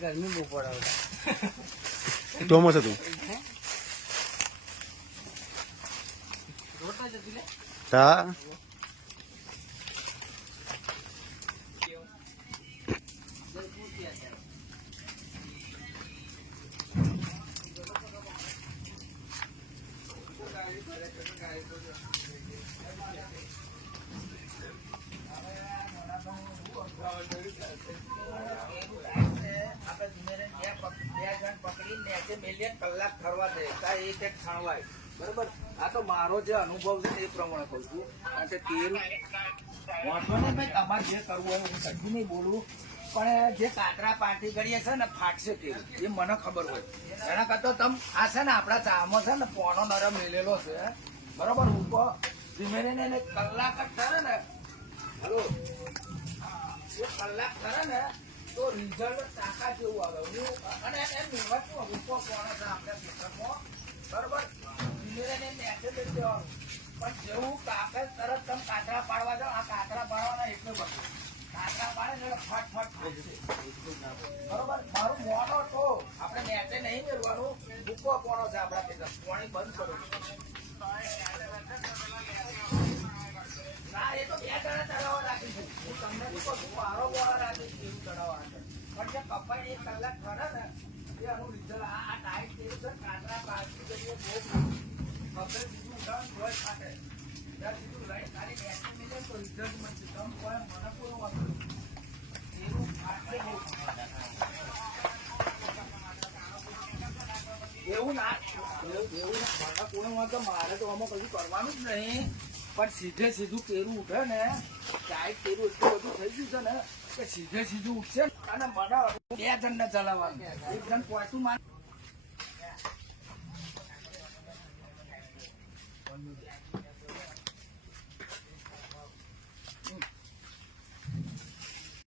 ગરમી બહુ પડે ચોમાસ હતું તા કલાક ફરવા દે એક એક ખાવાય બરોબર. આ તો મારો જે અનુભવ છે એ પ્રમાણે કહું છું. કારણ કે તેલ વાંધો નહીં ભાઈ, તમારે જે કરવું હોય હું કશું નહીં બોલું, પણ જે કાતરા પાર્ટી કરીએ છે ને ફાટશે તેલ એ મને ખબર હોય. એના કરતા તમે આ છે ને આપણા ચામાં છે ને પોનો નરમ મેલેલો છે બરોબર. ઉપર ધીમે એને કલાક જ કરે ને, હલો એક કલાક કરે ને તો રિઝલ્ટ ટાકા જેવું આવે. હું અને એમ મેળવા છું ઉપર પોણો છે આપણા ખેતરમાં બરોબર. ધીમે મેસેજ લઈ દેવાનું, પણ જેવું કાગળ તરત તમે કાતરા પાડવા જાઓ, આ કાતરા પાડવાના એટલે બધું કાતરા પાડે એટલે ફટ ફાટશે બરોબર. મારું મોનો તો આપણે મેસે નહીં મેળવાનું, મૂકો પોણો છે આપણા ખેતર પાણી બંધ કરો. ના એ તો 2 જણા ચડાવવા રાખીશું. હું તમને મારો બોળા રાખીશ એવું ચડાવવા પણ જે કપાઈ 1 કલાક કરે ને એ આનું રિઝલ્ટ આ ટાઈટ જેવું છે. કાતરા પાછી જઈએ બહુ ખબર સીધું ઉઠાવવાનું હોય ફાટે ત્યાં સીધું લઈ ખાલી બેસી મિલે તો રિઝલ્ટ મળશે. તમે કોઈ મને કોઈ વાંધો એવું ફાટે બહુ એવું ના મને કોઈ વાંધો. મારે તો આમાં કશું કરવાનું જ નહીં, પણ સીધે સીધું કેરું ઉઠે ને ટાઈટ કેરું એટલું બધું થઈ ગયું છે ને કે સીધે સીધું ઉઠશે અને મને 2 જણને ચલાવવાનું. એક જણ પોઈતું મારે